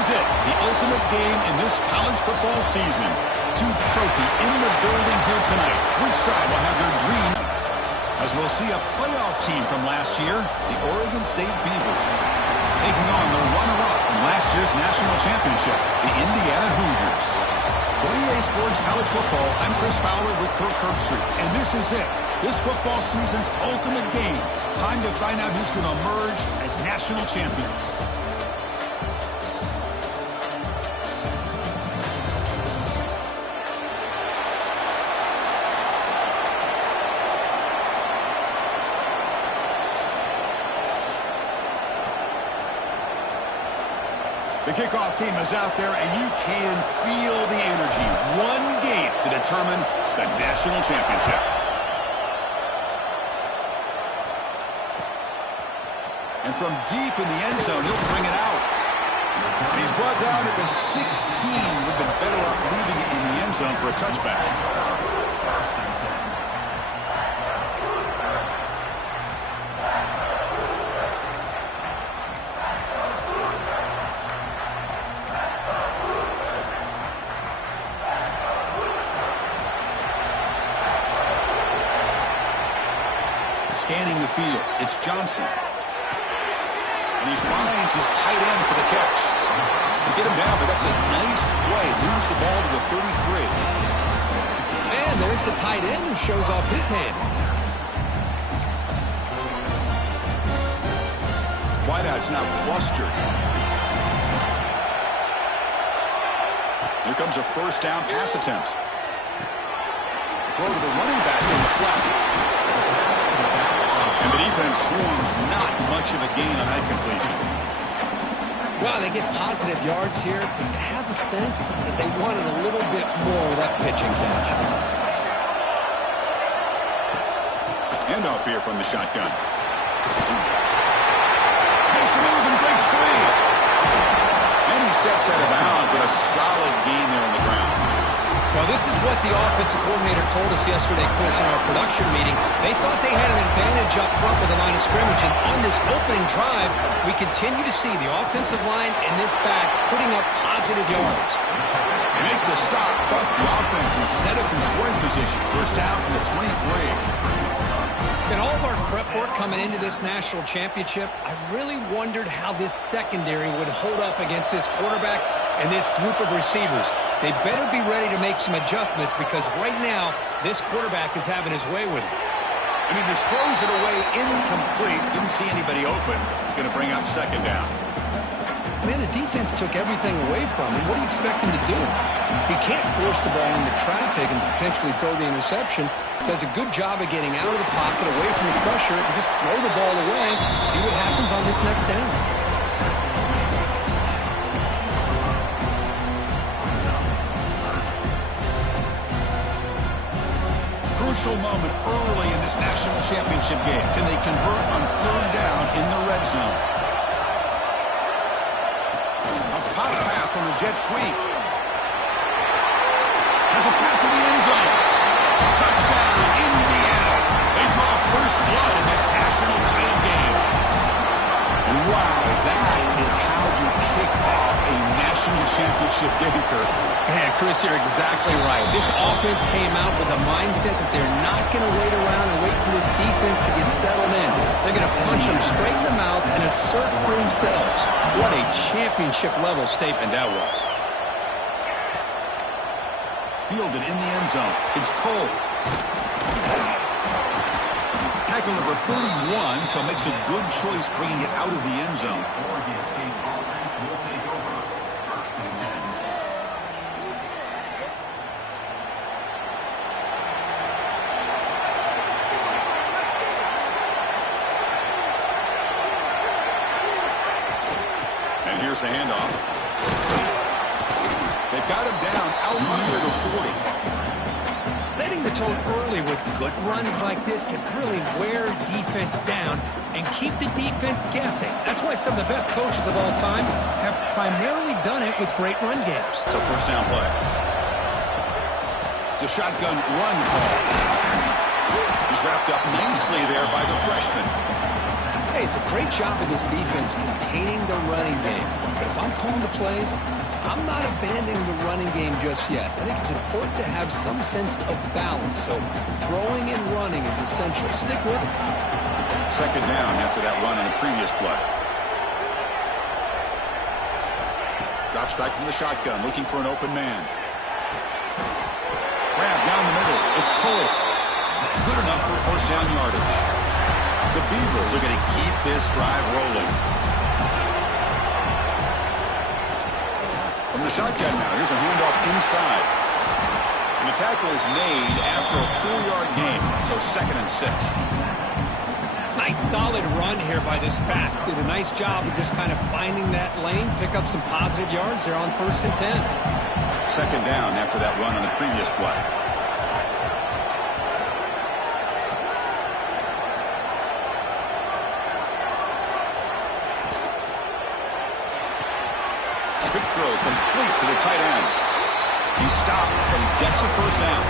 is it, the ultimate game in this college football season. Trophy in the building here tonight. Which side will have their dream? As we'll see a playoff team from last year, the Oregon State Beavers, taking on the runner-up from last year's national championship, the Indiana Hoosiers. For EA Sports College Football, I'm Chris Fowler with Kirk Herbstreit, and this is it. This football season's ultimate game. Time to find out who's going to emerge as national champions. The kickoff team is out there, and you can feel the energy. One game to determine the national championship. And from deep in the end zone, he'll bring it out. And he's brought down at the 16. Would have been better off leaving it in the end zone for a touchback. Scanning the field, it's Johnson. And he finds his tight end for the catch. They get him down, but that's a nice play. Moves the ball to the 33. And there's the tight end who shows off his hands. Wideout's now clustered. Here comes a first down pass attempt. Throw to the running back in the flat. And the defense swarms, not much of a gain on that completion. Well, they get positive yards here, but you have the sense that they wanted a little bit more with that pitch and catch. Handoff here from the shotgun. Makes a move and breaks free. And he steps out of bounds, but a solid gain there on the ground. Well, this is what the offensive coordinator told us yesterday, Chris, in our production meeting. They thought they had an advantage up front with the line of scrimmage, and on this opening drive, we continue to see the offensive line and this back putting up positive yards. They make the stop, but the offense is set up in scoring position. First down from the 23. In all of our prep work coming into this national championship, I really wondered how this secondary would hold up against this quarterback and this group of receivers. They better be ready to make some adjustments because right now, this quarterback is having his way with it. And he just throws it away incomplete. Didn't see anybody open. He's going to bring up second down. Man, the defense took everything away from him. What do you expect him to do? He can't force the ball into traffic and potentially throw the interception. Does a good job of getting out of the pocket, away from the pressure, and just throw the ball away. See what happens on this next down. Crucial moment early in this national championship game. Can they convert on third down in the red zone? A pop pass on the jet sweep. Has a path to the end zone. Touchdown, Indiana. They draw first blood in this national title game. And wow, that is how you kick off a national championship game, Kirk. Man, Chris, you're exactly right. This offense came out with a mindset that they're not going to wait around and wait for this defense to get settled in. They're going to punch them straight in the mouth and assert themselves. What a championship-level statement that was. Fielded in the end zone. It's Cole. Tackle number 31, so makes a good choice bringing it out of the end zone. And here's the handoff. They've got him down out near the 40. Setting the tone early with good runs like this can really wear defense down and keep the defense guessing. That's why some of the best coaches of all time have primarily done it with great run games. So first down play. It's a shotgun run call. He's wrapped up nicely there by the freshman. Hey, it's a great job of this defense containing the running game. But if I'm calling the plays, I'm not abandoning the running game just yet. I think it's important to have some sense of balance. So throwing and running is essential. Stick with it. Second down after that run on the previous play. Drops back from the shotgun, looking for an open man. Grab down the middle. It's Cole. Good enough for first down yardage. The Beavers are going to keep this drive rolling. From the shotgun now, here's a handoff inside. And the tackle is made after a 4-yard gain, so 2nd and 6. Nice solid run here by this back. Did a nice job of just kind of finding that lane, pick up some positive yards there on 1st and 10. Second down after that run on the previous play. Quick throw complete to the tight end. He stopped, but he gets a first down.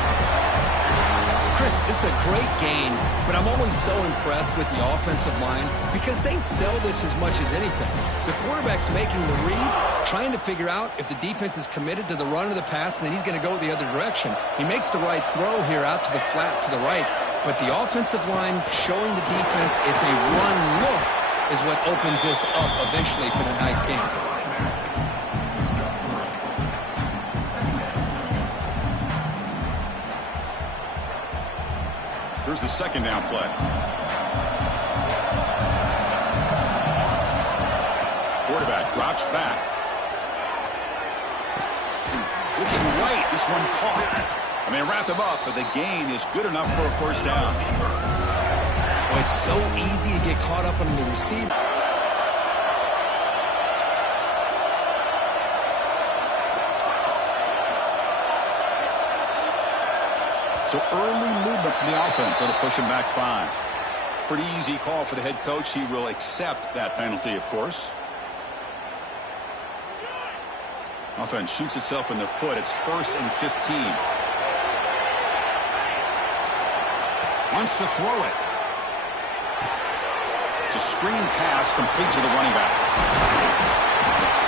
Chris, this is a great game, but I'm always so impressed with the offensive line because they sell this as much as anything. The quarterback's making the read, trying to figure out if the defense is committed to the run or the pass, and then he's going to go the other direction. He makes the right throw here out to the flat to the right, but the offensive line showing the defense it's a run look is what opens this up eventually for the nice game. Here's the second down play. Quarterback drops back. Looking right, this one caught. And they wrap him up, but the gain is good enough for a first down. Oh, it's so easy to get caught up on the receiver. So early movement from the offense that'll push him back 5. Pretty easy call for the head coach. He will accept that penalty, of course. Offense shoots itself in the foot. It's 1st and 15. Wants to throw it. It's a screen pass complete to the running back.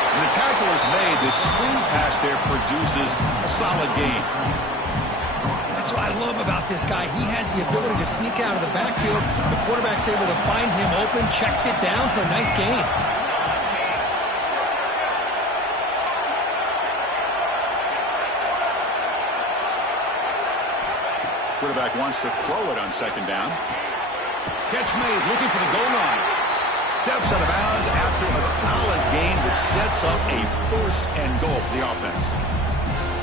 And the tackle is made. This screen pass there produces a solid gain. That's what I love about this guy. He has the ability to sneak out of the backfield. The quarterback's able to find him open, checks it down for a nice gain. Quarterback wants to throw it on second down. Catch made, looking for the goal line. Steps out of bounds after a solid gain, which sets up a 1st and goal for the offense.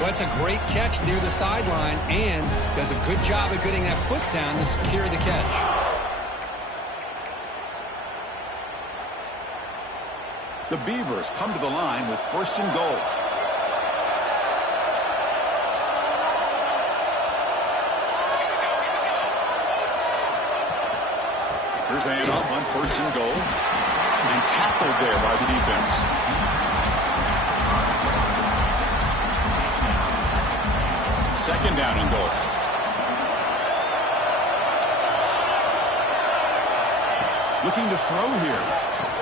Well, it's a great catch near the sideline and does a good job of getting that foot down to secure the catch. The Beavers come to the line with 1st and goal. Here's the handoff on 1st and goal. And tackled there by the defense. Second down and goal. Looking to throw here.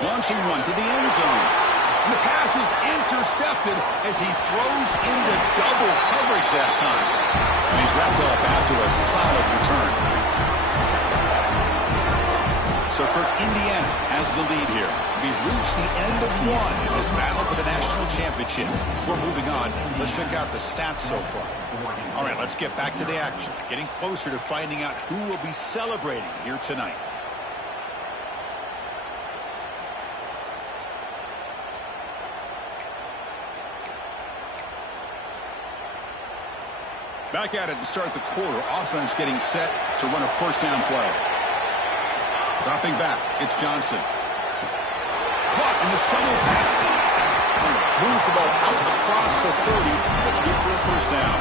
Launching one to the end zone. And the pass is intercepted as he throws into double coverage that time. And he's wrapped up after a solid return. So for Indiana has the lead here. We've reached the end of one in this battle for the national championship. Before moving on, let's check out the stats so far. All right, let's get back to the action. Getting closer to finding out who will be celebrating here tonight. Back at it to start the quarter. Offense getting set to run a first down play. Dropping back, it's Johnson. Caught in the shovel pass. Moves the ball out across the 30. That's good for a first down.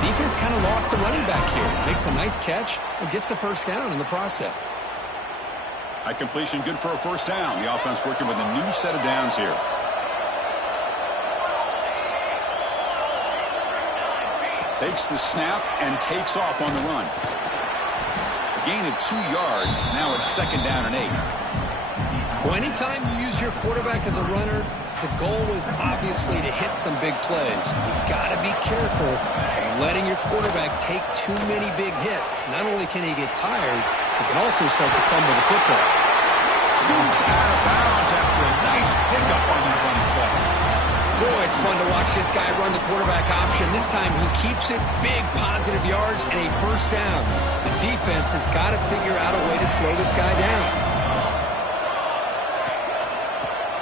Defense kind of lost a running back here. Makes a nice catch and gets the first down in the process. High completion, good for a first down. The offense working with a new set of downs here. Takes the snap and takes off on the run. gain of 2 yards. Now it's 2nd down and 8. Well, anytime you use your quarterback as a runner, the goal is obviously to hit some big plays. You've got to be careful of letting your quarterback take too many big hits. Not only can he get tired, he can also start to fumble the football. Scoots out of bounds after a nice pickup on that running play. Boy, it's fun to watch this guy run the quarterback option. This time he keeps it, big positive yards, and a 1st down. The defense has got to figure out a way to slow this guy down.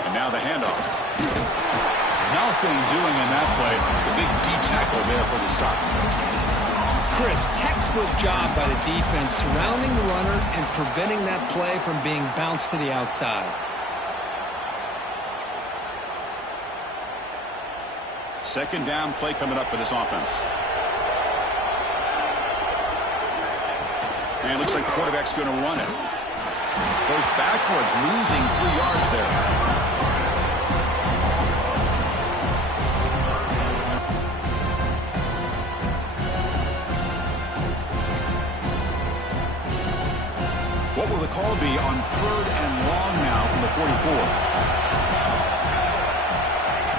And now the handoff. Nothing doing in that play. The big D-tackle there for the stop. Chris, textbook job by the defense surrounding the runner and preventing that play from being bounced to the outside. Second down play coming up for this offense. And it looks like the quarterback's going to run it. Goes backwards, losing 3 yards there. What will the call be on 3rd and long now from the 44?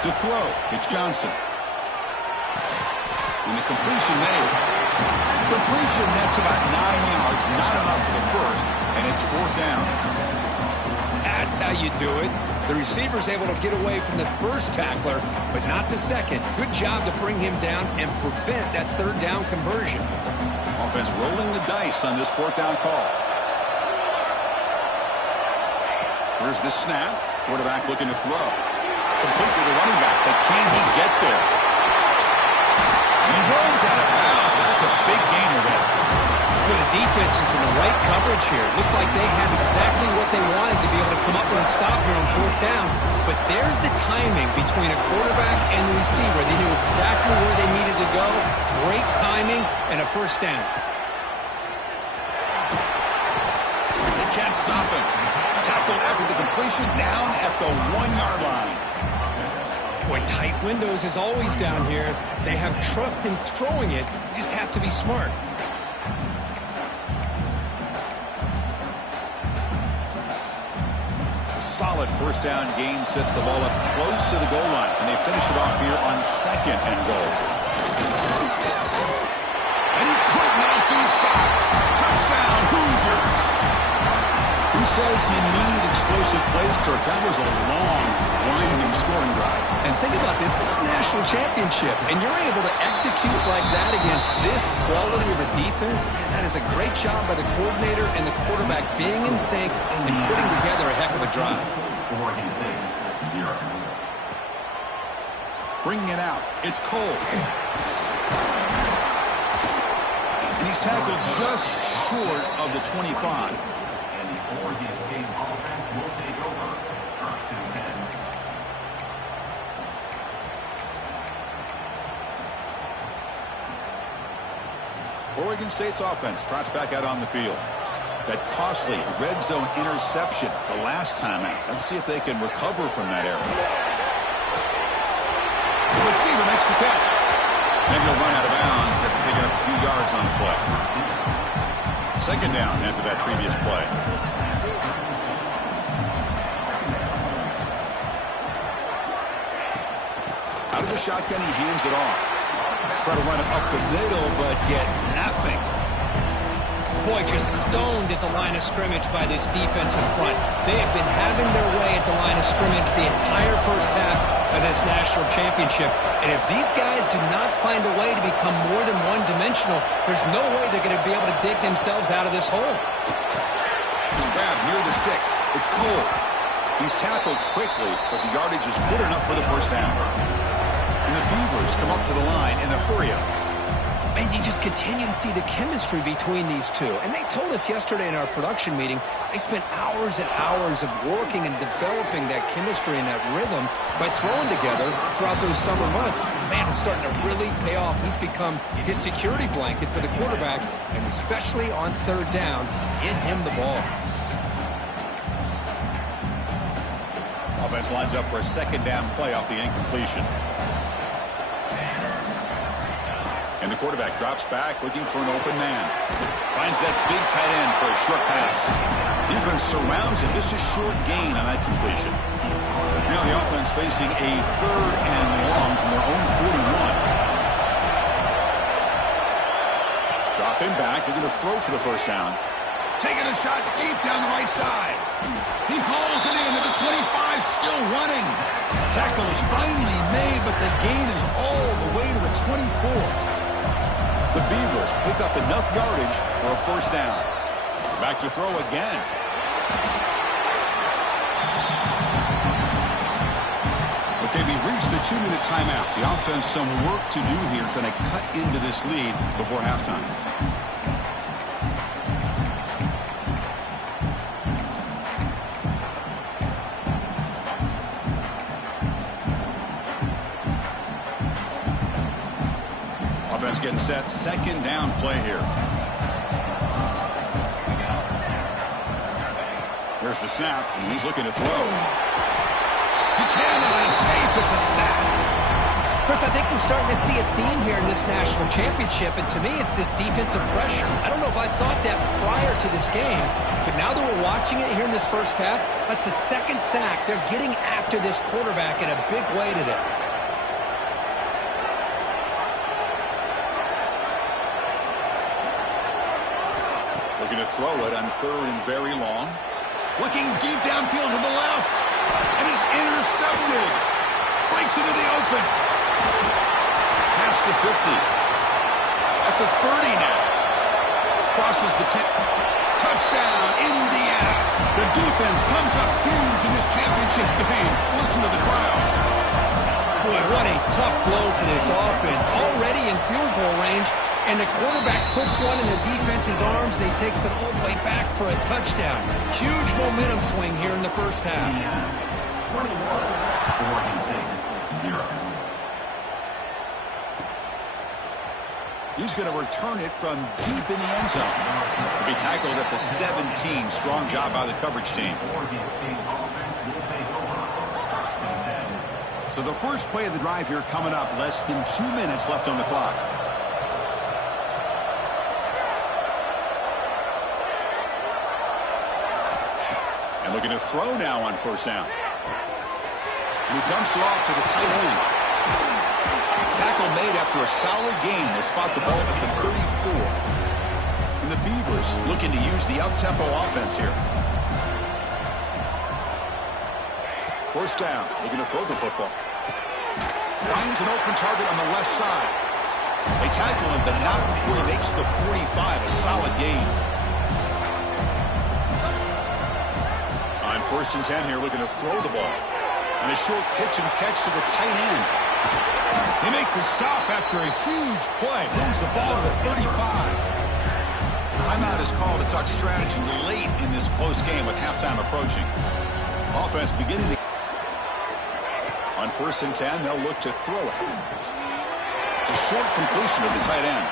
To throw, it's Johnson. And the completion made. Completion nets about 9 yards, not enough for the first, and it's 4th down. That's how you do it. The receiver's able to get away from the first tackler, but not the second. Good job to bring him down and prevent that 3rd down conversion. Offense rolling the dice on this 4th down call. Here's the snap. Quarterback looking to throw. Complete with the running back, but can he get there? He runs out of bounds. That's a big gainer there. Well, the defense is in the right coverage here. Looked like they had exactly what they wanted to be able to come up with a stop here on 4th down. But there's the timing between a quarterback and the receiver. They knew exactly where they needed to go. Great timing and a 1st down. They can't stop him. Tackled after the completion, down at the 1-yard line. Boy, tight windows is always down here. They have trust in throwing it. You just have to be smart. A solid 1st down gain sets the ball up close to the goal line, and they finish it off here on 2nd and goal. And he could not be stopped. Touchdown, Hoosiers. Who says you need explosive plays, Kirk? That was a long, winding scoring drive. And think about this. This is a national championship, and you're able to execute like that against this quality of a defense, and that is a great job by the coordinator and the quarterback being in sync and putting together a heck of a drive. Bringing it out. It's Cole. And he's tackled just short of the 25. Oregon State's offense trots back out on the field. That costly red zone interception the last time out. Let's see if they can recover from that error. The receiver makes the catch. And he'll run out of bounds after picking up a few yards on the play. 2nd down after that previous play. Out of the shotgun, he hands it off. Try to run it up the middle, but get nothing. Boy, just stoned at the line of scrimmage by this defensive front. They have been having their way at the line of scrimmage the entire 1st half of this national championship. And if these guys do not find a way to become more than one-dimensional, there's no way they're going to be able to dig themselves out of this hole. Grab near the sticks. It's Cole. He's tackled quickly, but the yardage is good enough for the 1st down. And the Beavers come up to the line in the hurry-up. And you just continue to see the chemistry between these two. And they told us yesterday in our production meeting, they spent hours and hours of working and developing that chemistry and that rhythm by throwing together throughout those summer months. And man, it's starting to really pay off. He's become his security blanket for the quarterback, and especially on 3rd down, get him the ball. Offense lines up for a 2nd down play off the incompletion. And the quarterback drops back looking for an open man. Finds that big tight end for a short pass. Defense surrounds him. Just a short gain on that completion. Now the offense facing a 3rd and long from their own 41. Drop him back. Looking to throw for the first down. Taking a shot deep down the right side. He hauls it in at the 25, still running. Tackle is finally made, but the gain is all the way to the 24. The Beavers pick up enough yardage for a first down. Back to throw again. Okay, we reached the 2-minute timeout. The offense some work to do here trying to cut into this lead before halftime. Offense getting set. Second down play here. Here's the snap, and he's looking to throw. He cannot escape. It's a sack. Chris, I think we're starting to see a theme here in this national championship, and to me, it's this defensive pressure. I don't know if I thought that prior to this game, but now that we're watching it here in this first half, that's the second sack. They're getting after this quarterback in a big way today. Looking to throw it on 3rd and very long. Looking deep downfield to the left. And is intercepted. Breaks into the open. Past the 50. At the 30 now. Crosses the 10. Touchdown, Indiana. The defense comes up huge in this championship game. Listen to the crowd. Boy, what a tough blow for this offense. Already in field goal range. And the quarterback puts one in the defense's arms. They takes it all the way back for a touchdown. Huge momentum swing here in the first half. 0. He's going to return it from deep in the end zone. He'll be tackled at the 17. Strong job by the coverage team. So the first play of the drive here coming up. Less than 2 minutes left on the clock. And looking to throw now on first down. And he dumps it off to the tight end. Tackle made after a solid gain. They'll spot the ball at the 34. And the Beavers looking to use the up-tempo offense here. First down. Looking to throw the football. Finds an open target on the left side. They tackle him, but not before he makes the 45. A solid gain. First and 10 here, looking to throw the ball. And a short pitch and catch to the tight end. They make the stop after a huge play. Moves the ball to the 35. Timeout is called to talk strategy late in this close game with halftime approaching. Offense beginning to... On first and 10, they'll look to throw it. A short completion of the tight end.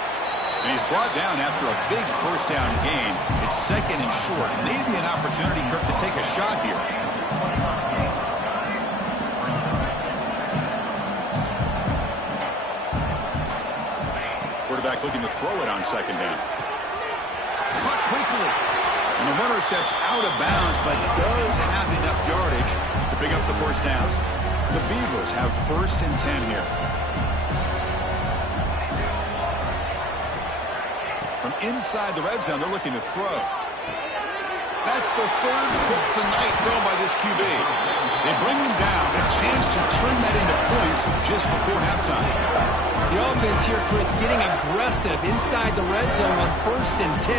And he's brought down after a big first down gain. It's second and short. Maybe an opportunity, Kirk, to take a shot here. Quarterback looking to throw it on second down. Caught quickly. And the runner steps out of bounds, but does have enough yardage to pick up the first down. The Beavers have first and 10 here. From inside the red zone, they're looking to throw. That's the 3rd pick tonight thrown by this QB. They bring him down, but a chance to turn that into points just before halftime. The offense here, Chris, getting aggressive inside the red zone on first and 10.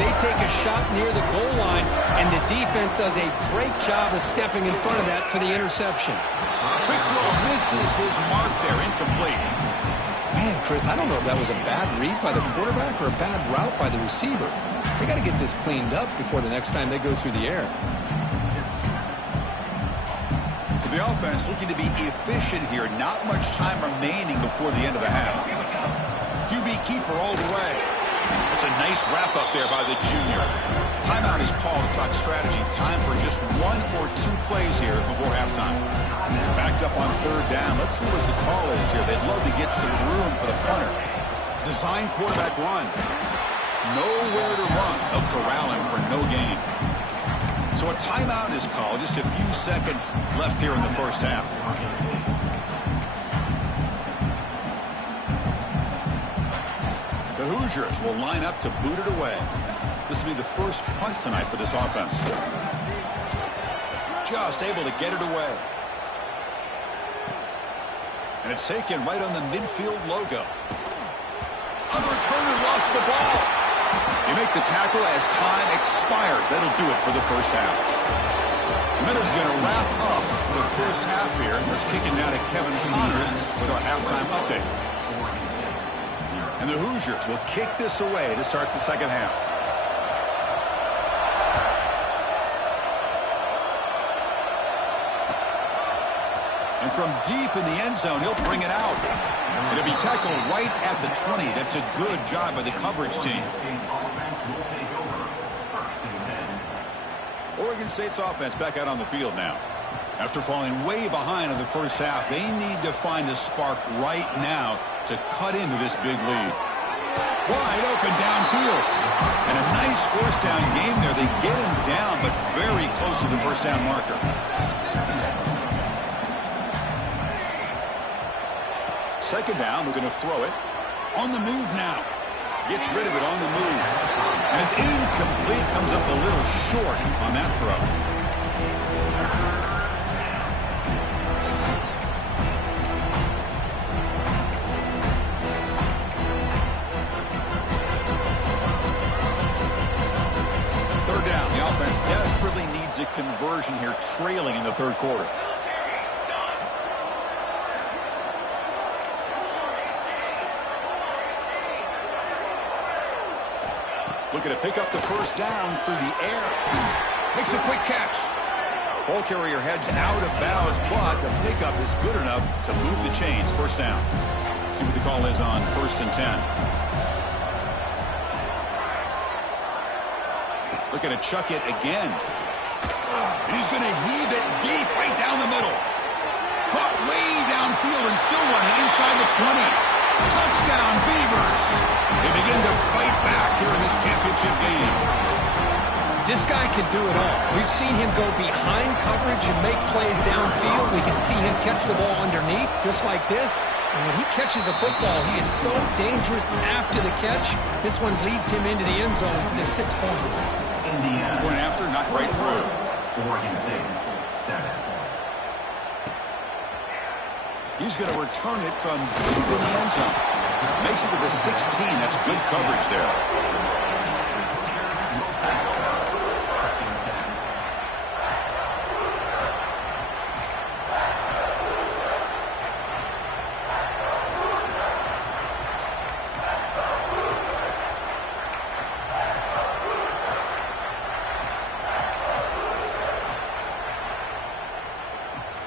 They take a shot near the goal line, and the defense does a great job of stepping in front of that for the interception. Quick throw misses his mark there, incomplete. Man, Chris, I don't know if that was a bad read by the quarterback or a bad route by the receiver. They got to get this cleaned up before the next time they go through the air. So the offense looking to be efficient here. Not much time remaining before the end of the half. QB keeper all the way. That's a nice wrap up there by the junior. Timeout is called to talk strategy. Time for just 1 or 2 plays here before halftime. Backed up on third down. Let's see what the call is here. They'd love to get some room for the punter. Design quarterback run. Nowhere to run. They'll corral him for no gain. So a timeout is called. Just a few seconds left here in the first half. The Hoosiers will line up to boot it away. This will be the first punt tonight for this offense. Just able to get it away. And it's taken right on the midfield logo. On the returner, lost the ball. You make the tackle as time expires. That'll do it for the first half. Miller's going to wrap up the first half here. Let's kick it now to Kevin Connors with our halftime update. And the Hoosiers will kick this away to start the second half. And from deep in the end zone, he'll bring it out. It'll be tackled right at the 20. That's a good job by the coverage team. Oregon State's offense back out on the field now. After falling way behind in the first half, they need to find a spark right now to cut into this big lead. Wide open downfield. And a nice first down game there. They get him down, but very close to the first down marker. Second down, we're going to throw it. On the move now. Gets rid of it on the move. And it's incomplete. Comes up a little short on that throw. Third down. The offense desperately needs a conversion here, trailing in the third quarter. Looking to pick up the first down through the air. Makes a quick catch. Ball carrier heads out of bounds, but the pickup is good enough to move the chains. First down. See what the call is on 1st and 10. Looking to chuck it again. And he's going to heave it deep right down the middle. Caught way downfield and still one inside the 20. Touchdown, Beavers. They begin to fight back here in this championship game. This guy can do it all. We've seen him go behind coverage and make plays downfield. We can see him catch the ball underneath, just like this. And when he catches a football, he is so dangerous after the catch. This one leads him into the end zone for the 6 points. Point after, not right through. Oregon State, 7. He's going to return it from deep in the end zone. Makes it to the 16. That's good coverage there.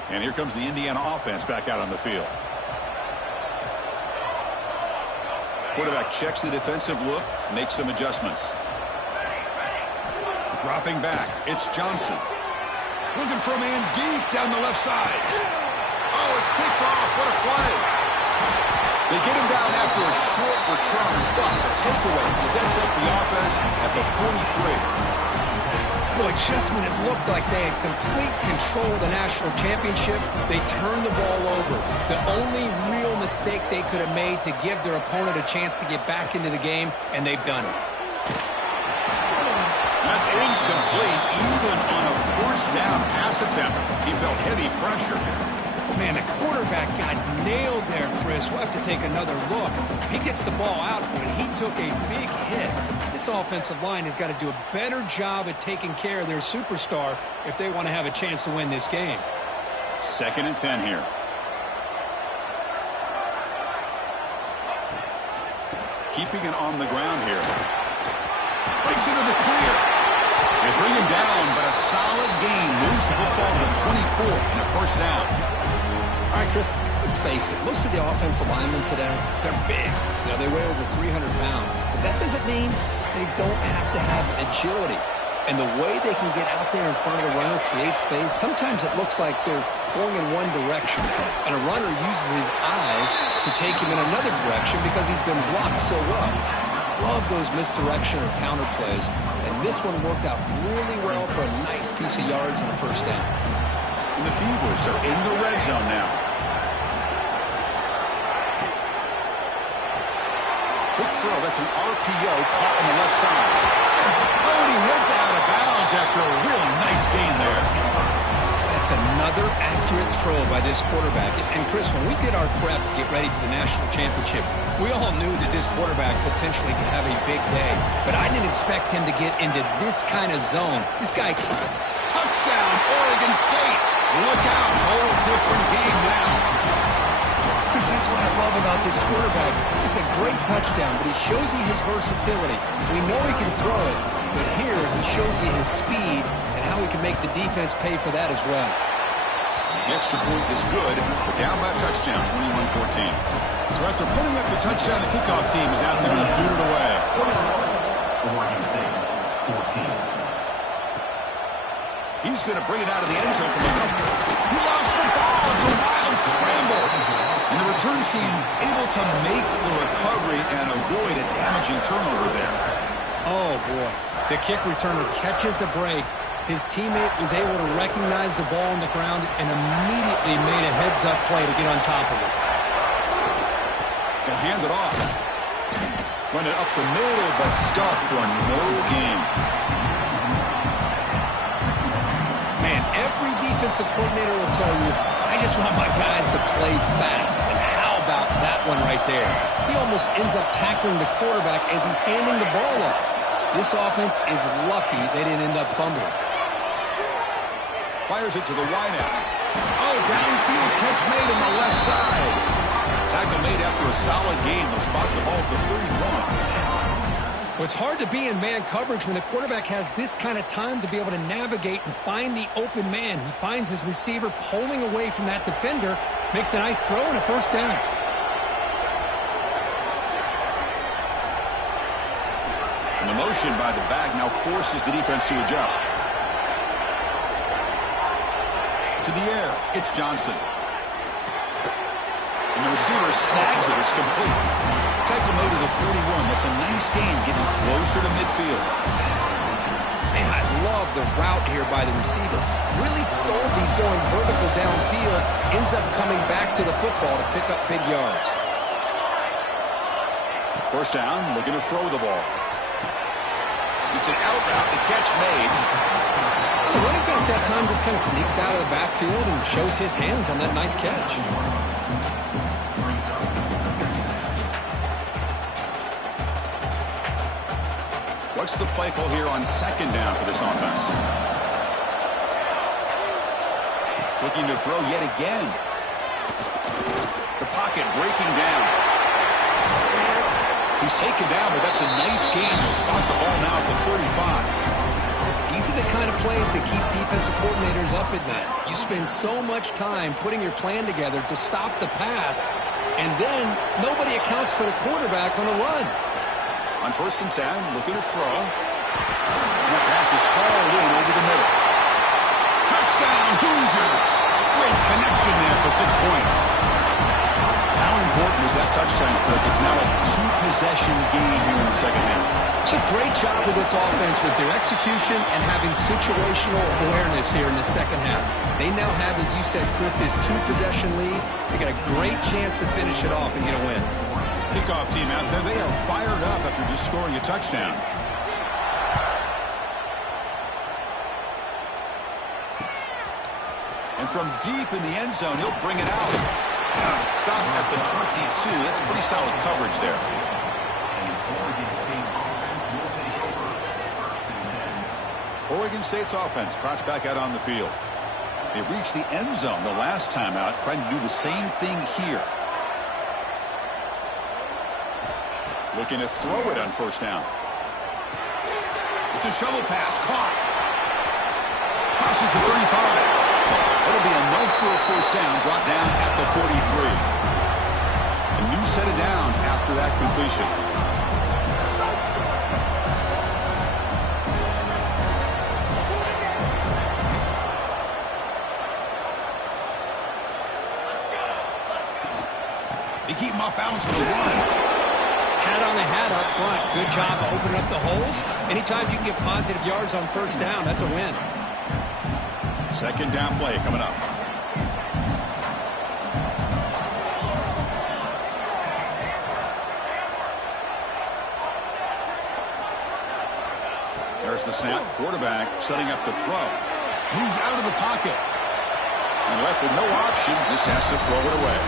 And here comes the Indiana offense back out on the field. Quarterback checks the defensive look, makes some adjustments. Dropping back, it's Johnson. Looking for a man deep down the left side. Oh, it's picked off. What a play. They get him down after a short return, but the takeaway sets up the offense at the 43. Boy, just when it looked like they had complete control of the national championship, they turned the ball over. The only real mistake they could have made to give their opponent a chance to get back into the game, and they've done it. That's incomplete, even on a first down pass attempt. He felt heavy pressure. Man, the quarterback got nailed there, Chris. We'll have to take another look. He gets the ball out, but he took a big hit. This offensive line has got to do a better job at taking care of their superstar if they want to have a chance to win this game. 2nd and 10 here. Keeping it on the ground here. Breaks into the clear. They bring him down, but a solid gain moves the football to the 24 and a first down. All right, Chris, let's face it. Most of the offensive linemen today, they're big. You know, they weigh over 300 pounds. But that doesn't mean they don't have to have agility. And the way they can get out there in front of the runner, create space, sometimes it looks like they're going in one direction. And a runner uses his eyes to take him in another direction because he's been blocked so well. Love those misdirection or counter plays. And this one worked out really well for a nice piece of yards and a first down. And the Beavers are in the red zone now. Quick throw. That's an RPO caught on the left side. Oh, and he heads out of bounds after a really nice gain there. That's another accurate throw by this quarterback. And, Chris, when we did our prep to get ready for the national championship, we all knew that this quarterback potentially could have a big day. But I didn't expect him to get into this kind of zone. This guy... Touchdown, Oregon State. Look out. Whole different game now. Chris, that's what I love about this quarterback. It's a great touchdown, but he shows you his versatility. We know he can throw it, but here he shows you his speed and how he can make the defense pay for that as well. The extra point is good. We're down by a touchdown, 21-14. So after putting up the touchdown, the kickoff team is out there to boot it away. Oregon State, 14. He's going to bring it out of the end zone from the number. He lost the ball. It's a wild scramble. And the return team able to make the recovery and avoid a damaging turnover there. Oh, boy. The kick returner catches a break. His teammate was able to recognize the ball on the ground and immediately made a heads-up play to get on top of it. He'll hand it off. Run it up the middle, but stuffed for no gain. Man, every defensive coordinator will tell you, I just want my guys to play fast. And how about that one right there? He almost ends up tackling the quarterback as he's handing the ball off. This offense is lucky they didn't end up fumbling. Fires it to the wideout. Oh, downfield catch made on the left side. Tackle made after a solid gain. They'll spot the ball for 31. Well, it's hard to be in man coverage when the quarterback has this kind of time to be able to navigate and find the open man. He finds his receiver pulling away from that defender, makes a nice throw and a first down. And the motion by the back now forces the defense to adjust. To the air, it's Johnson. And the receiver snags it. It's complete. Tackle made to the 41. That's a nice gain, getting closer to midfield. Man, I love the route here by the receiver. Really sold these going vertical downfield. Ends up coming back to the football to pick up big yards. First down, looking to throw the ball. It's an out route. The catch made. The running back that time just kind of sneaks out of the backfield and shows his hands on that nice catch. What's the play call here on second down for this offense? Looking to throw yet again. The pocket breaking down. He's taken down, but that's a nice gain. He'll spot the ball now at the 35. These are the kind of plays that keep defensive coordinators up at night. You spend so much time putting your plan together to stop the pass, and then nobody accounts for the quarterback on a run. On first and 10, looking to throw. And that pass is hauled in over the middle. Touchdown, Hoosiers! Great connection there for 6 points. How important was that touchdown, Kirk? It's now a two-possession game here in the second half. It's a great job with this offense with their execution and having situational awareness here in the second half. They now have, as you said, Chris, this two-possession lead. They got a great chance to finish it off and get a win. Kickoff team out there, they are fired up after just scoring a touchdown. And from deep in the end zone, he'll bring it out. Stop at the 22. That's pretty solid coverage there. Oregon State's offense trots back out on the field. They reached the end zone the last time out, trying to do the same thing here. Looking to throw it on first down. It's a shovel pass. Caught. Crosses the 35. It'll be enough for a first down. Brought down at the 43. A new set of downs after that completion. They keep him off balance for the run. Hat on the hat up front. Good job of opening up the holes. Anytime you can get positive yards on first down, that's a win. Second down play coming up. There's the snap. Quarterback setting up to throw. Moves out of the pocket. And left with no option, just has to throw it away.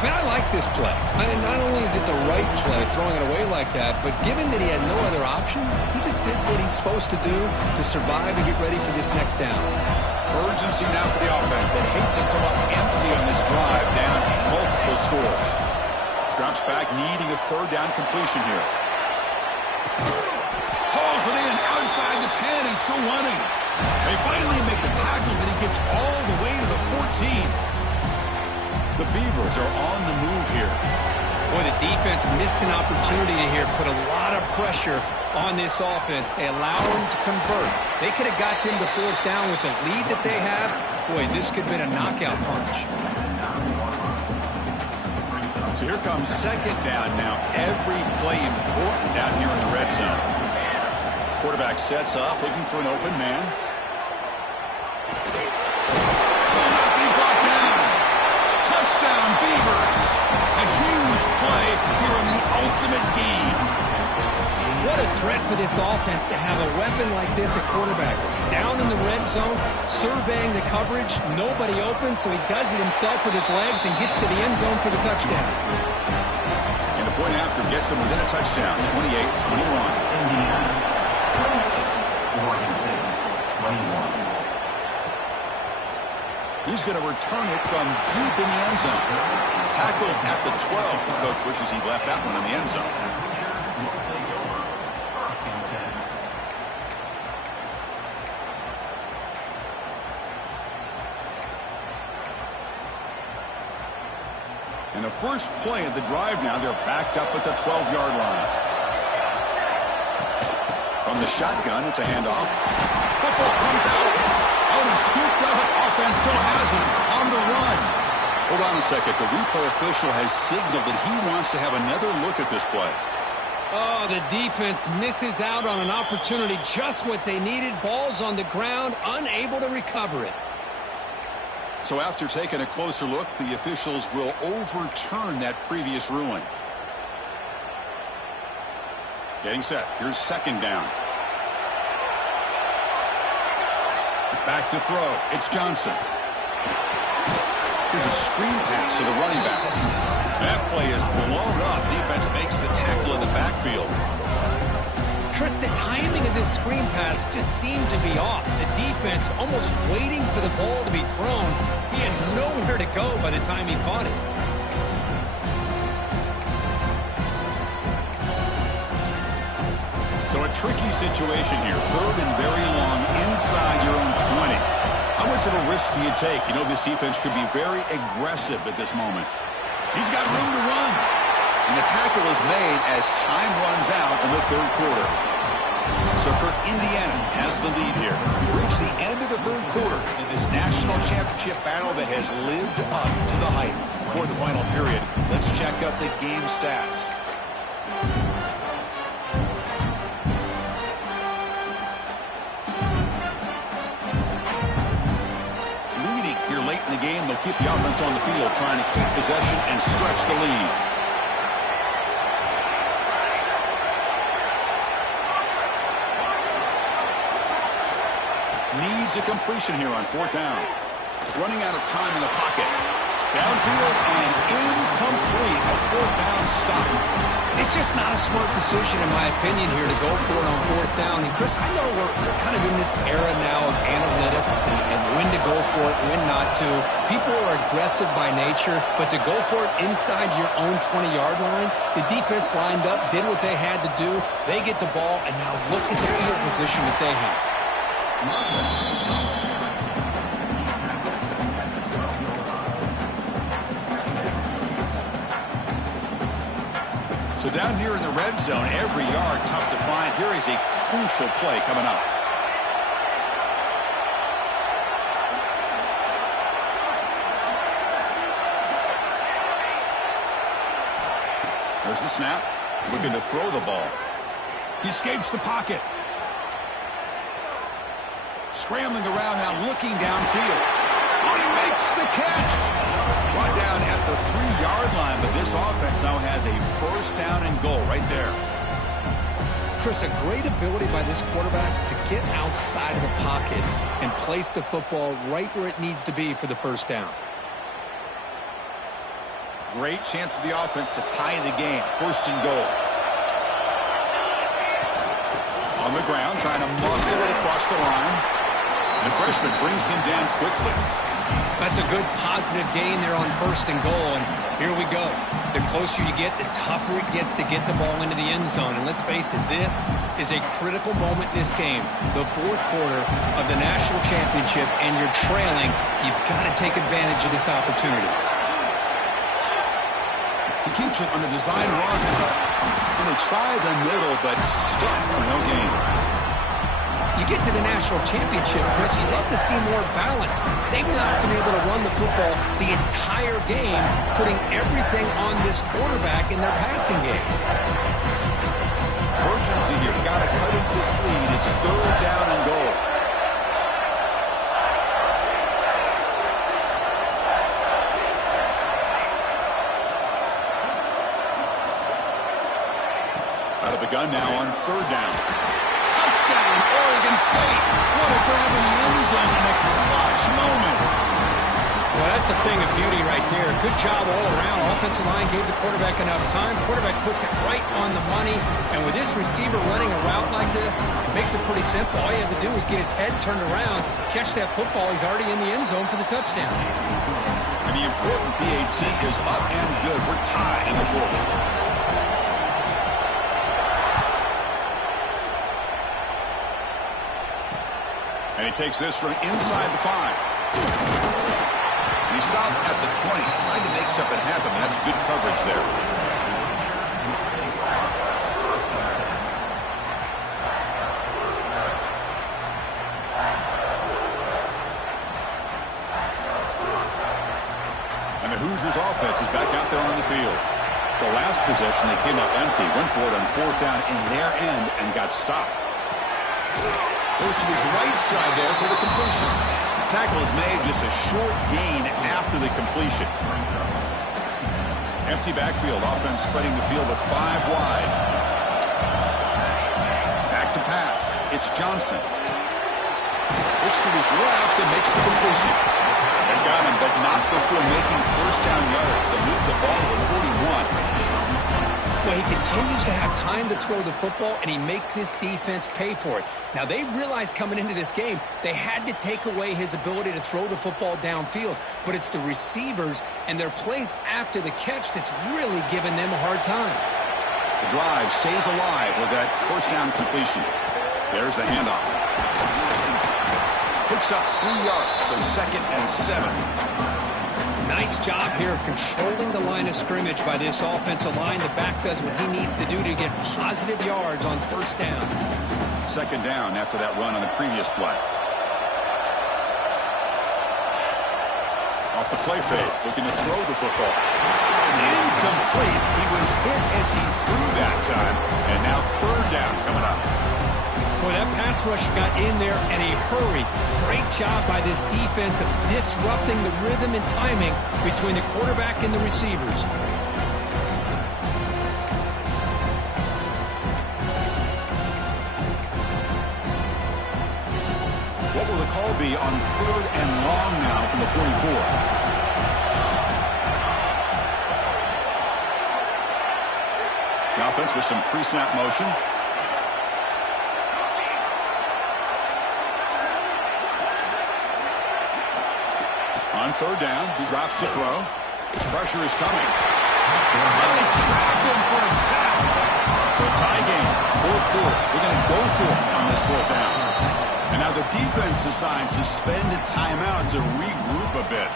Man, I like this play. Not only is it the right play, throwing it away like that, but given that he had no other option, he just did what he's supposed to do to survive and get ready for this next down. Urgency now for the offense. They hate to come up empty on this drive, down multiple scores. Drops back, needing a third down completion here. Hauls it in, outside the 10, he's still running. They finally make the tackle, but he gets all the way to the 14. The Beavers are on the move here. Boy, the defense missed an opportunity here, put a lot of pressure on this offense. They allow them to convert. They could have got them to fourth down with the lead that they have. Boy, this could have been a knockout punch. So here comes second down now. Every play important down here in the red zone. Quarterback sets up, looking for an open man. Touchdown, Beavers. A huge play here in the ultimate game. What a threat for this offense to have a weapon like this at quarterback. Down in the red zone, surveying the coverage, nobody open, so he does it himself with his legs and gets to the end zone for the touchdown. And the point after gets him within a touchdown, 28-21. He's going to return it from deep in the end zone. Tackled at the 12. The coach wishes he'd left that one in the end zone. And the first play of the drive now, they're backed up at the 12-yard line. From the shotgun, it's a handoff. Football comes out. Oh, he scooped up. Offense still has him on the run. Hold on a second. The replay official has signaled that he wants to have another look at this play. Oh, the defense misses out on an opportunity. Just what they needed. Ball's on the ground, unable to recover it. So after taking a closer look, the officials will overturn that previous ruling. Getting set. Here's second down. Back to throw. It's Johnson. Here's a screen pass to the running back. That play is blown up. Defense makes the tackle in the backfield. Chris, the timing of this screen pass just seemed to be off. The defense almost waiting for the ball to be thrown. He had nowhere to go by the time he caught it. So a tricky situation here. Third and very long inside your own 20. How much of a risk do you take? You know this defense could be very aggressive at this moment. He's got room to run. And the tackle is made as time runs out in the third quarter. So for Indiana has the lead here. We've reached the end of the third quarter in this national championship battle that has lived up to the hype. Before the final period, let's check out the game stats. In the game, they'll keep the offense on the field, trying to keep possession and stretch the lead. Needs a completion here on fourth down. Running out of time in the pocket. Downfield and incomplete. A fourth down stop. It's just not a smart decision, in my opinion, here to go for it on fourth down. And, Chris, I know we're kind of in this era now of analytics and when to go for it, when not to. People are aggressive by nature, but to go for it inside your own 20-yard line, the defense lined up, did what they had to do. They get the ball, and now look at the field position that they have. So down here in the red zone, every yard tough to find. Here is a crucial play coming up. There's the snap. Looking to throw the ball. He escapes the pocket. Scrambling around now, looking downfield. Oh, he makes the catch. Brought down at the 3-yard line, but this offense now has a first down and goal right there. Chris, a great ability by this quarterback to get outside of the pocket and place the football right where it needs to be for the first down. Great chance for the offense to tie the game. First and goal. On the ground, trying to muscle it across the line. The freshman brings him down quickly. That's a good positive gain there on first and goal, and here we go. The closer you get, the tougher it gets to get the ball into the end zone. And let's face it, this is a critical moment in this game. The fourth quarter of the national championship, and you're trailing. You've got to take advantage of this opportunity. He keeps it on a design run. And they try the middle, but stuck for no gain. You get to the national championship, Chris, you'd love to see more balance. They've not been able to run the football the entire game, putting everything on this quarterback in their passing game. Urgency here. Got to cut into this lead. It's third down and goal. Out of the gun now on third down. Touchdown, Oregon State. What a grab in the end zone in a clutch moment. Well, that's a thing of beauty right there. Good job all around. Offensive line gave the quarterback enough time. Quarterback puts it right on the money. And with this receiver running a route like this, makes it pretty simple. All you have to do is get his head turned around, catch that football. He's already in the end zone for the touchdown. And the important PAT is up and good. We're tied in the fourth. And he takes this from inside the 5. He stopped at the 20, trying to make something happen. That's good coverage there. And the Hoosiers offense is back out there on the field. The last possession, they came up empty, went for it on fourth down in their end and got stopped. Goes to his right side there for the completion. The tackle is made, just a short gain after the completion. Empty backfield, offense spreading the field to 5 wide. Back to pass. It's Johnson. Looks to his left and makes the completion. They got him, but not before making first down yards. They moved the ball to 41. Well, he continues to have time to throw the football, and he makes his defense pay for it. Now, they realized coming into this game, they had to take away his ability to throw the football downfield. But it's the receivers and their plays after the catch that's really giving them a hard time. The drive stays alive with that first down completion. There's the handoff. Picks up 3 yards, so 2nd and 7. Nice job here of controlling the line of scrimmage by this offensive line. The back does what he needs to do to get positive yards on first down. 2nd down after that run on the previous play. Off the play fake, looking to throw the football. It's incomplete. He was hit as he threw that time, and now 3rd down coming up. Boy, that pass rush got in there in a hurry. Great job by this defense of disrupting the rhythm and timing between the quarterback and the receivers. What will the call be on 3rd and long now from the 44? The offense with some pre-snap motion. On 3rd down, he drops to throw. Pressure is coming. And they trap him for a sack. So tie game, 4th quarter. We're going to go for it on this 4th down. And now the defense decides to spend a timeout to regroup a bit.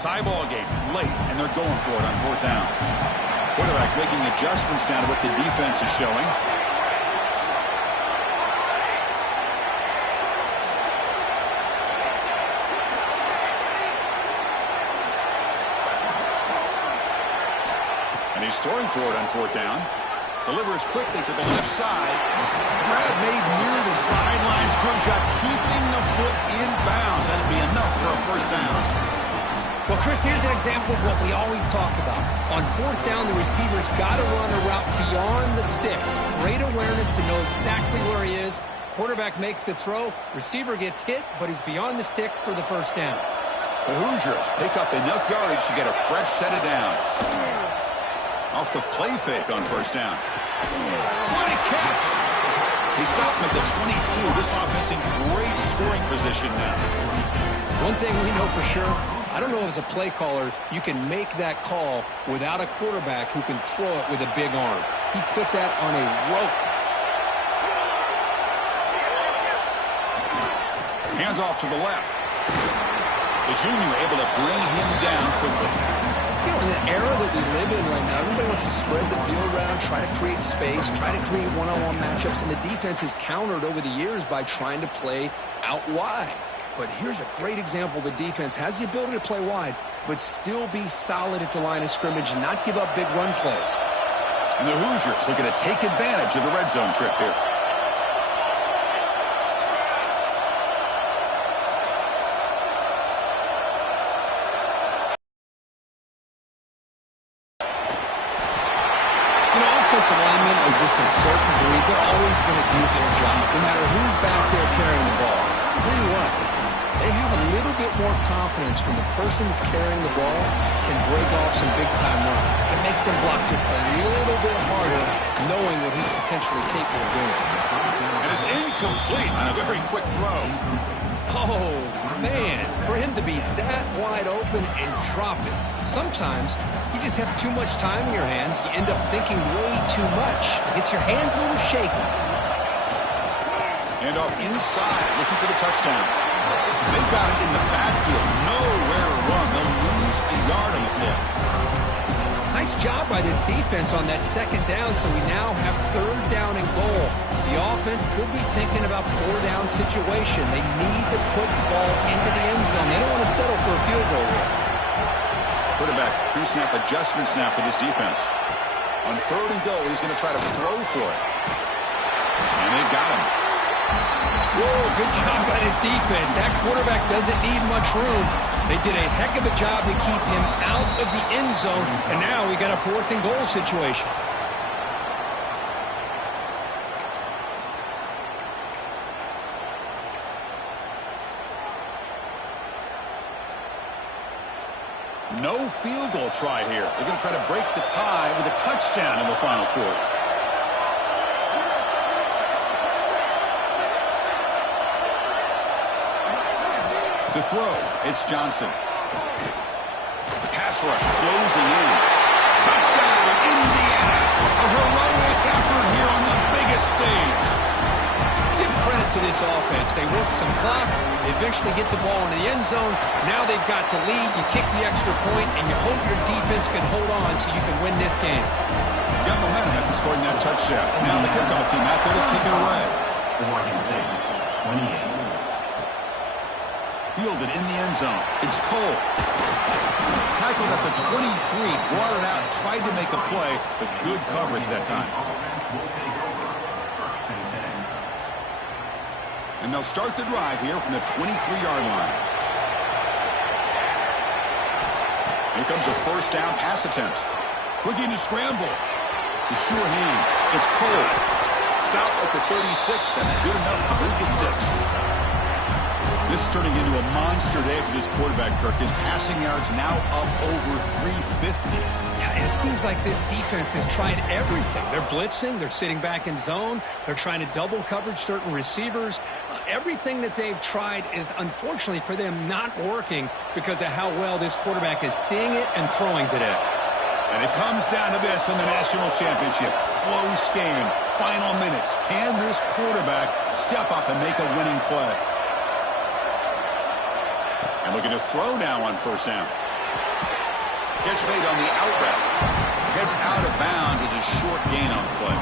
Tie ball game late, and they're going for it on 4th down. Quarterback making adjustments down to what the defense is showing. And he's throwing for it on fourth down. Delivers quickly to the left side. Grab made near the sidelines. Good job keeping the foot in bounds. That'll be enough for a first down. Well, Chris, here's an example of what we always talk about. On fourth down, the receiver's got to run a route beyond the sticks. Great awareness to know exactly where he is. Quarterback makes the throw. Receiver gets hit, but he's beyond the sticks for the first down. The Hoosiers pick up enough yardage to get a fresh set of downs. Off the play fake on first down. What a catch! They stop him at the 22. This offense in great scoring position now. One thing we know for sure, I don't know as a play caller, you can make that call without a quarterback who can throw it with a big arm. He put that on a rope. Hands off to the left. The junior able to bring him down quickly. You know, in the era that we live in right now, everybody wants to spread the field around, try to create space, try to create one-on-one matchups, and the defense is countered over the years by trying to play out wide. But here's a great example. The defense has the ability to play wide, but still be solid at the line of scrimmage and not give up big run plays. And the Hoosiers looking to take advantage of the red zone trip here. Offensive linemen are just a certain breed. They're always going to do their job, no matter who's back there carrying the ball. I'll tell you what, they have a little bit more confidence when the person that's carrying the ball can break off some big-time runs. It makes them block just a little bit harder, knowing what he's potentially capable of doing. And it's incomplete on a very quick throw. Oh, man, for him to be that wide open and drop it. Sometimes you just have too much time in your hands. You end up thinking way too much. It gets your hands a little shaky. And off inside, looking for the touchdown. They've got it in the backfield. Nowhere to run. They'll lose a yard on the play. Nice job by this defense on that second down, so we now have third down and goal. The offense could be thinking about four-down situation. They need to put the ball into the end zone. They don't want to settle for a field goal here. Quarterback pre-snap adjustments now for this defense. On third and goal, he's going to try to throw for it. And they've got him. Whoa, good job by this defense. That quarterback doesn't need much room. They did a heck of a job to keep him out of the end zone, and now we got a fourth and goal situation. No field goal try here. They're going to try to break the tie with a touchdown in the final quarter. To throw, it's Johnson. Pass rush closing in. Touchdown, Indiana. A heroic effort here on the biggest stage. Give credit to this offense. They work some clock. They eventually get the ball into the end zone. Now they've got the lead. You kick the extra point, and you hope your defense can hold on so you can win this game. Got momentum after scoring that touchdown. Now the kickoff team out there to kick it away. Oregon State, 28. Fielded in the end zone. It's Cole. Tackled at the 23. Brought it out. Tried to make a play, but good coverage that time. And they'll start the drive here from the 23-yard line. Here comes a first down pass attempt. Looking to scramble. The sure hands. It's Cole. Stop at the 36. That's good enough to move the sticks. This is turning into a monster day for this quarterback, Kirk. His passing yards now up over 350. Yeah, and it seems like this defense has tried everything. They're blitzing. They're sitting back in zone. They're trying to double coverage certain receivers. Everything that they've tried is, unfortunately for them, not working because of how well this quarterback is seeing it and throwing today. And it comes down to this in the national championship. Close game. Final minutes. Can this quarterback step up and make a winning play? And looking to throw now on first down. Catch made on the out route. Gets out of bounds as a short gain on the play.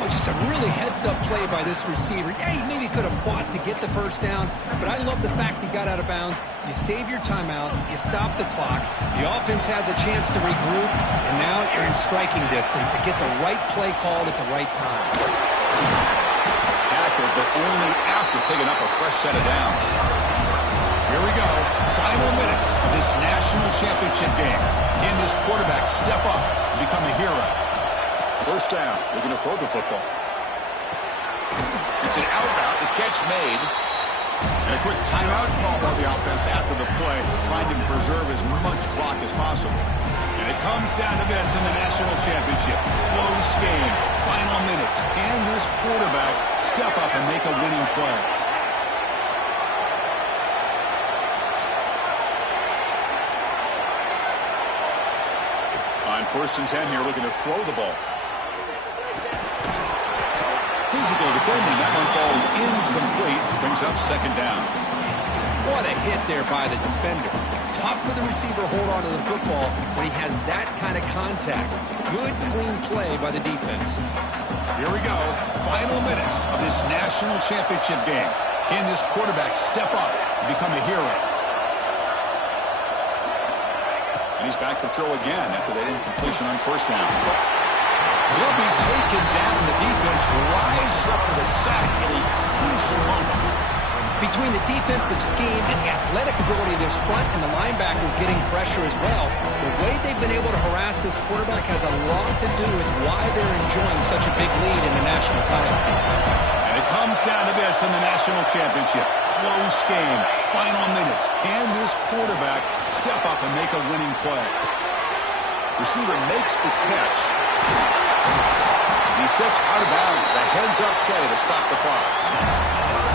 Well, just a really heads-up play by this receiver. Yeah, he maybe could have fought to get the first down, but I love the fact he got out of bounds. You save your timeouts, you stop the clock, the offense has a chance to regroup, and now you're in striking distance to get the right play called at the right time. Tackled, but only after picking up a fresh set of downs. Here we go. Final minutes of this national championship game. Can this quarterback step up and become a hero? First down. Looking to throw the football. It's an out route. The catch made. And a quick timeout call by the offense after the play, trying to preserve as much clock as possible. And it comes down to this in the national championship. Close game. Final minutes. Can this quarterback step up and make a winning play? On 1st and 10 here, looking to throw the ball. Physical defending. That one falls incomplete. Brings up 2nd down. What a hit there by the defender. Tough for the receiver to hold on to the football when he has that kind of contact. Good, clean play by the defense. Here we go. Final minutes of this national championship game. Can this quarterback step up and become a hero? And he's back to throw again after that incompletion on 1st down. He'll be taken down. The defense rises up with a sack in a crucial moment. Between the defensive scheme and the athletic ability of this front and the linebackers getting pressure as well, the way they've been able to harass this quarterback has a lot to do with why they're enjoying such a big lead in the national title. And it comes down to this in the national championship. Close game. Final minutes. Can this quarterback step up and make a winning play? Receiver makes the catch. He steps out of bounds. A heads-up play to stop the clock.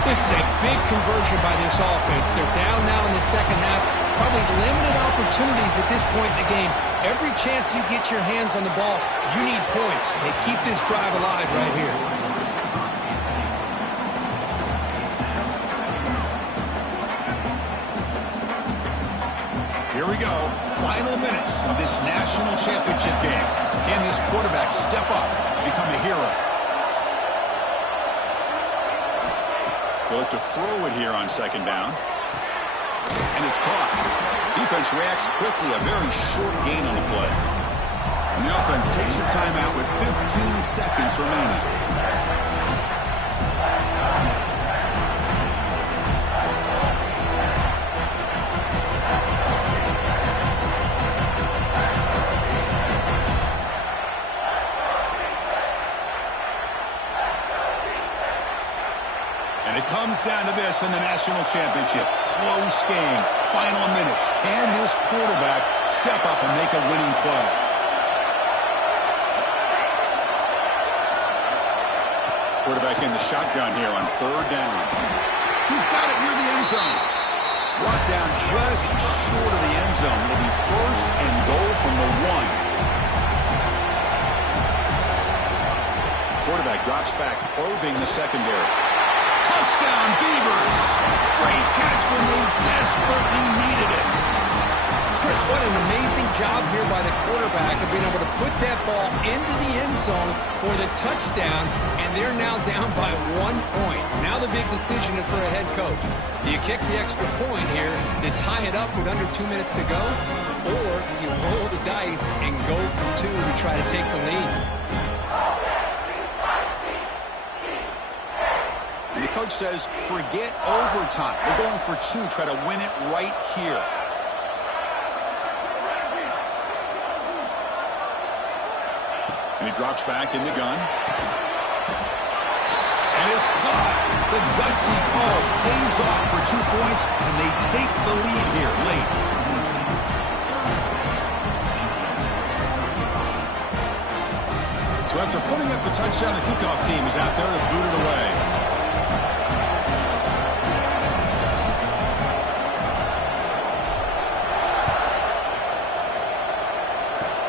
This is a big conversion by this offense. They're down now in the second half. Probably limited opportunities at this point in the game. Every chance you get your hands on the ball, you need points. They keep this drive alive right here. Here we go. Final minutes of this national championship game. Can this quarterback step up and become a hero? He'll look to throw it here on 2nd down. And it's caught. Defense reacts quickly. A very short gain on the play. And the offense takes a timeout with 15 seconds remaining. And it comes down to this in the national championship. Close game. Final minutes. Can this quarterback step up and make a winning play? Quarterback in the shotgun here on 3rd down. He's got it near the end zone. Brought down just short of the end zone. It'll be 1st and goal from the 1. Quarterback drops back, probing the secondary. Touchdown, Beavers! Great catch when they desperately needed it. Chris, what an amazing job here by the quarterback of being able to put that ball into the end zone for the touchdown, and they're now down by 1 point. Now the big decision for a head coach. Do you kick the extra point here to tie it up with under 2 minutes to go, or do you roll the dice and go for 2 to try to take the lead? And the coach says, forget overtime. We're going for 2. Try to win it right here. And he drops back in the gun. And it's caught. The gutsy call pays off for 2 points, and they take the lead here late. So after putting up the touchdown, the kickoff team is out there to boot it away.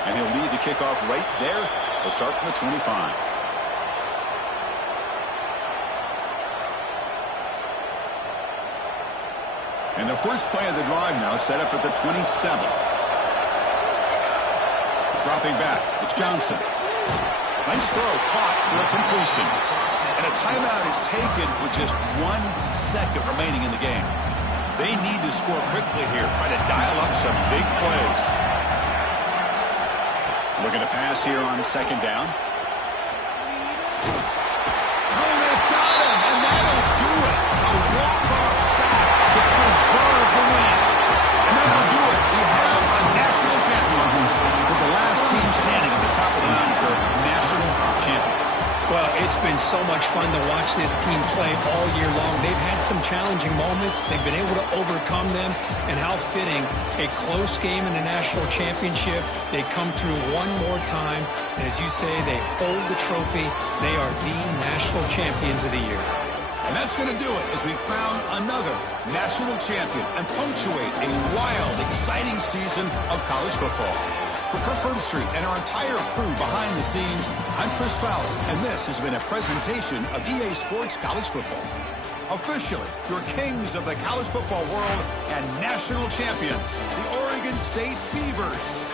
And he'll lead the kickoff right there. He'll start from the 25. And the first play of the drive now set up at the 27. Dropping back, it's Johnson. Nice throw, caught for a completion. And a timeout is taken with just 1 second remaining in the game. They need to score quickly here, try to dial up some big plays. Looking to pass here on second down. Oh, they've got him, and that'll do it. A walk-off sack to preserve the win. And that'll do it. We have a national champion with the last team standing at the top of the mountain for national champions. Well, it's been so much fun to watch this team play all year long. They've had some challenging moments. They've been able to overcome them. And how fitting, a close game in the national championship. They come through one more time. And as you say, they hold the trophy. They are the national champions of the year. And that's going to do it as we crown another national champion and punctuate a wild, exciting season of college football. For Kirk Herbstreit and our entire crew behind the scenes, I'm Chris Fowler, and this has been a presentation of EA Sports College Football. Officially, your kings of the college football world and national champions, the Oregon State Beavers.